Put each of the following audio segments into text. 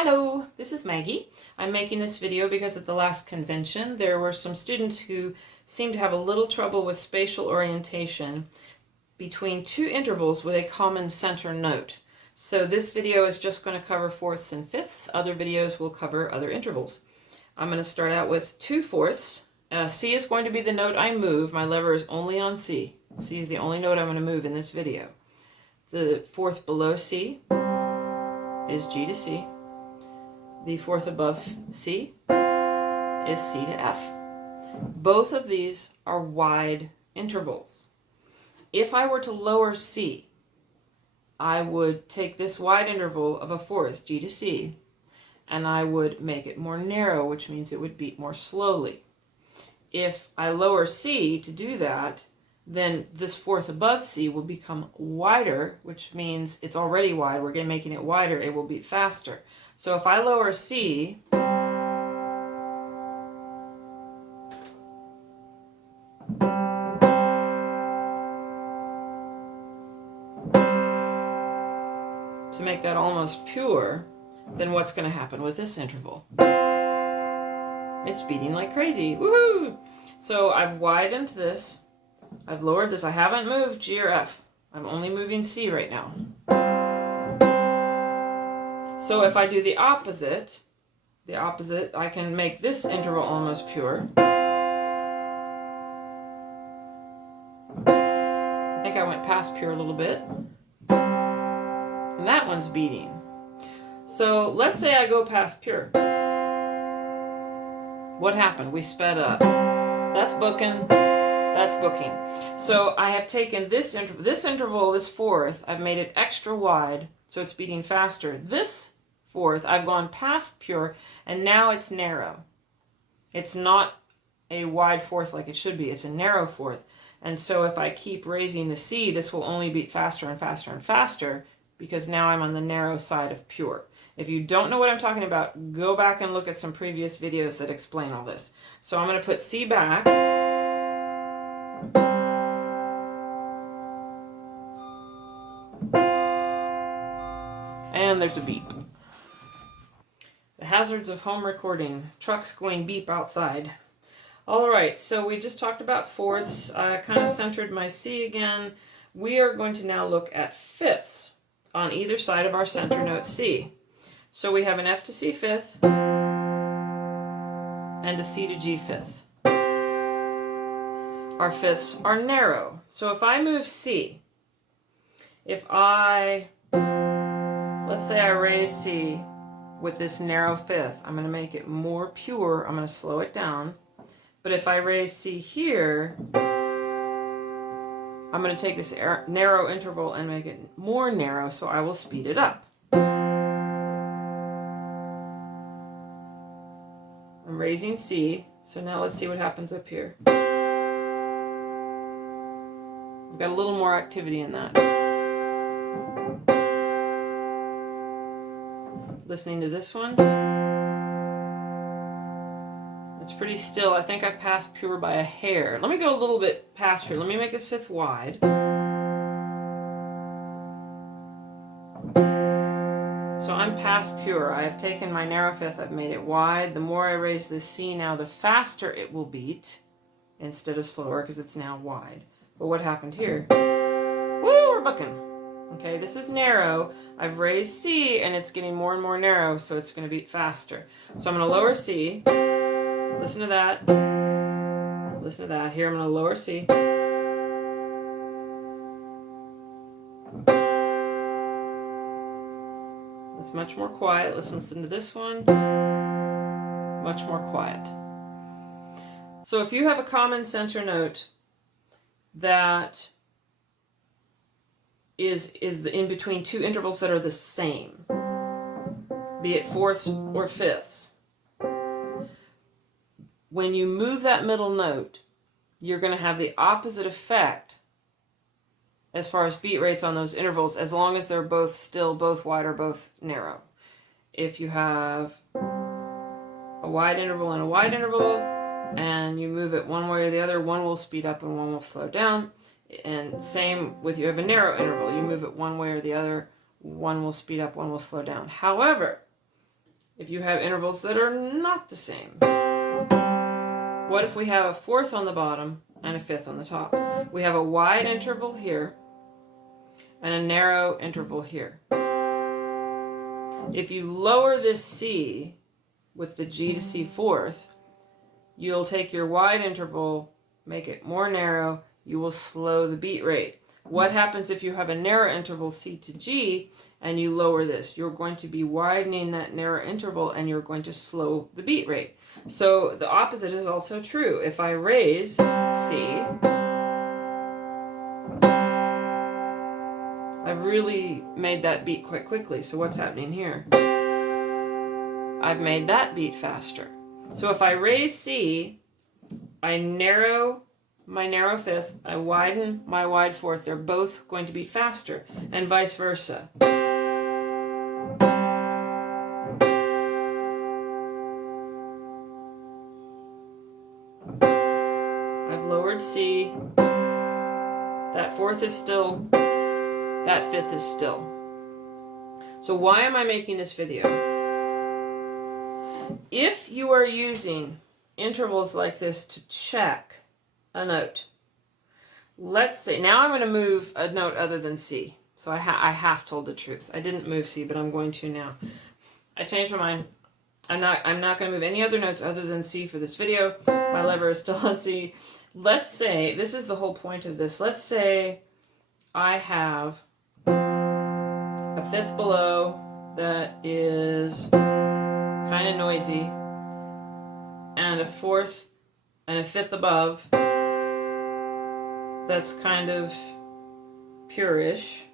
Hello, this is Maggie. I'm making this video because at the last convention there were some students who seemed to have a little trouble with spatial orientation between two intervals with a common center note. So this video is just going to cover fourths and fifths. Other videos will cover other intervals. I'm going to start out with 2/4. C is going to be the note I move. My lever is only on C. C is the only note I'm going to move in this video. The fourth below C is G to C. The fourth above C is C to F. Both of these are wide intervals. If I were to lower C, I would take this wide interval of a fourth, G to C, and I would make it more narrow, which means it would beat more slowly. If I lower C to do that, then this fourth above C will become wider, which means it's already wide. We're making it wider. It will beat faster. So if I lower C, to make that almost pure, then what's going to happen with this interval? It's beating like crazy. Woohoo! So I've widened this. I've lowered this. I haven't moved G or F. I'm only moving C right now. So if I do the opposite, I can make this interval almost pure. I think I went past pure a little bit. And that one's beating. So let's say I go past pure. What happened? We sped up. That's booking. That's booking. So I have taken this interval, this fourth, I've made it extra wide, so it's beating faster. This fourth, I've gone past pure, and now it's narrow. It's not a wide fourth like it should be. It's a narrow fourth. And so if I keep raising the C, this will only beat faster and faster and faster, because now I'm on the narrow side of pure. If you don't know what I'm talking about, go back and look at some previous videos that explain all this. So I'm going to put C back. And there's a beep. The hazards of home recording. Trucks going beep outside. All right, so we just talked about fourths. I kind of centered my C again. We are going to now look at fifths on either side of our center note C. So we have an F to C fifth and a C to G fifth. Our fifths are narrow. So if I move C, let's say I raise C with this narrow fifth, I'm going to make it more pure. I'm going to slow it down. But if I raise C here, I'm going to take this narrow interval and make it more narrow, so I will speed it up. I'm raising C, so now let's see what happens up here. We've got a little more activity in that. Listening to this one. It's pretty still. I think I passed pure by a hair. Let me go a little bit past pure. Let me make this fifth wide. So I'm past pure. I have taken my narrow fifth, I've made it wide. The more I raise this C now, the faster it will beat instead of slower, because it's now wide. But what happened here? Woo, we're booking. Okay, this is narrow. I've raised C and it's getting more and more narrow, so it's going to beat faster. So I'm going to lower C. Listen to that. Listen to that. Here I'm going to lower C. It's much more quiet. Let's listen to this one. Much more quiet. So if you have a common center note that is in between two intervals that are the same, be it fourths or fifths, when you move that middle note, you're going to have the opposite effect as far as beat rates on those intervals, as long as they're both wide or both narrow. If you have a wide interval and a wide interval, and you move it one way or the other, one will speed up and one will slow down. And same with you have a narrow interval. You move it one way or the other, one will speed up, one will slow down. However, if you have intervals that are not the same? What if we have a fourth on the bottom and a fifth on the top? We have a wide interval here and a narrow interval here. If you lower this C with the G to C fourth, you'll take your wide interval, make it more narrow, you will slow the beat rate. What happens if you have a narrow interval C to G and you lower this? You're going to be widening that narrow interval and you're going to slow the beat rate. So the opposite is also true. If I raise C, I've really made that beat quite quickly. So what's happening here? I've made that beat faster. So if I raise C, I narrow my narrow fifth, I widen my wide fourth. They're both going to beat faster, and vice versa. I've lowered C. That fourth is still, that fifth is still. So why am I making this video? If you are using intervals like this to check a note, let's say, now I'm going to move a note other than C. So I have told the truth. I didn't move C, but I'm going to now. I changed my mind. I'm not going to move any other notes other than C for this video. My lever is still on C. Let's say, this is the whole point of this. Let's say I have a fifth below that is kind of noisy, and a fourth and a fifth above that's kind of purish,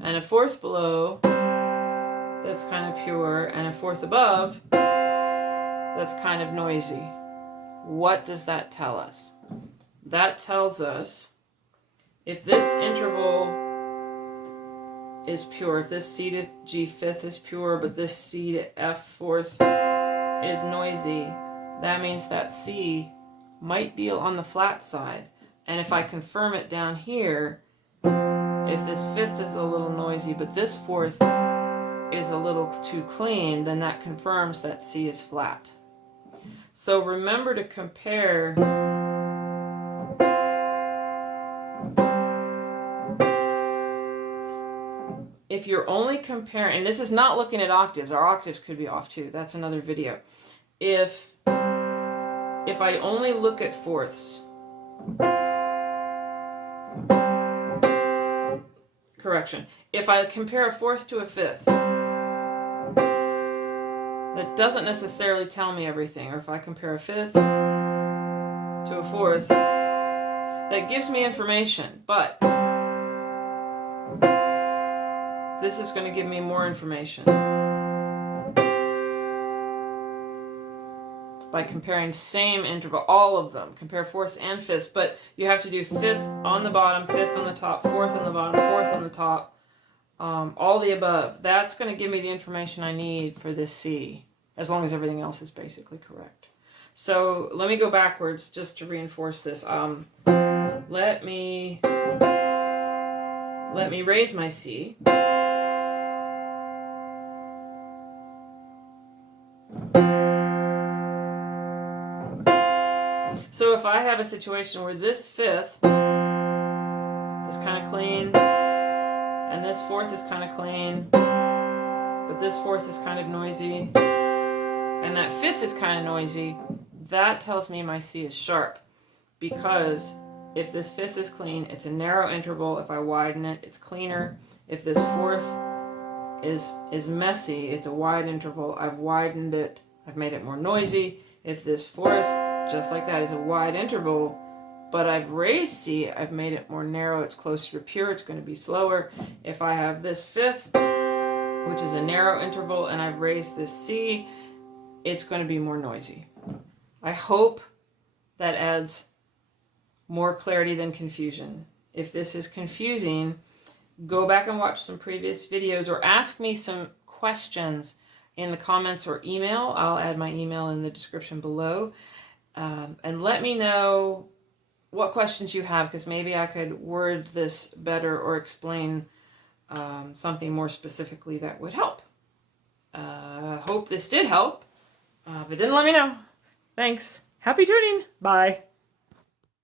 and a fourth below that's kind of pure, and a fourth above that's kind of noisy. What does that tell us? That tells us if this interval is pure, if this C to G fifth is pure, but this C to F fourth is noisy, that means that C might be on the flat side. And if I confirm it down here, if this fifth is a little noisy, but this fourth is a little too clean, then that confirms that C is flat. So remember to compare if you're only comparing, and this is not looking at octaves, our octaves could be off too, that's another video. If I only look at fourths, correction, if I compare a fourth to a fifth, that doesn't necessarily tell me everything. Or if I compare a fifth to a fourth, that gives me information, but this is going to give me more information by comparing same interval, all of them, compare fourths and fifths, but you have to do fifth on the bottom, fifth on the top, fourth on the bottom, fourth on the top, all the above. That's going to give me the information I need for this C, as long as everything else is basically correct. So let me go backwards just to reinforce this. Let me raise my C. So if I have a situation where this fifth is kind of clean, and this fourth is kind of clean, but this fourth is kind of noisy, and that fifth is kind of noisy, that tells me my C is sharp. Because if this fifth is clean, it's a narrow interval. If I widen it, it's cleaner. If this fourth is messy, it's a wide interval. I've widened it, I've made it more noisy. If this fourth, just like that, is a wide interval, but I've raised C, I've made it more narrow, it's closer to pure, it's going to be slower. If I have this fifth, which is a narrow interval, and I've raised this C, it's going to be more noisy. I hope that adds more clarity than confusion. If this is confusing, go back and watch some previous videos or ask me some questions in the comments or email. I'll add my email in the description below. And let me know what questions you have, because maybe I could word this better or explain something more specifically that would help. Hope hope this did help. If it didn't, let me know. Thanks. Happy tuning. Bye.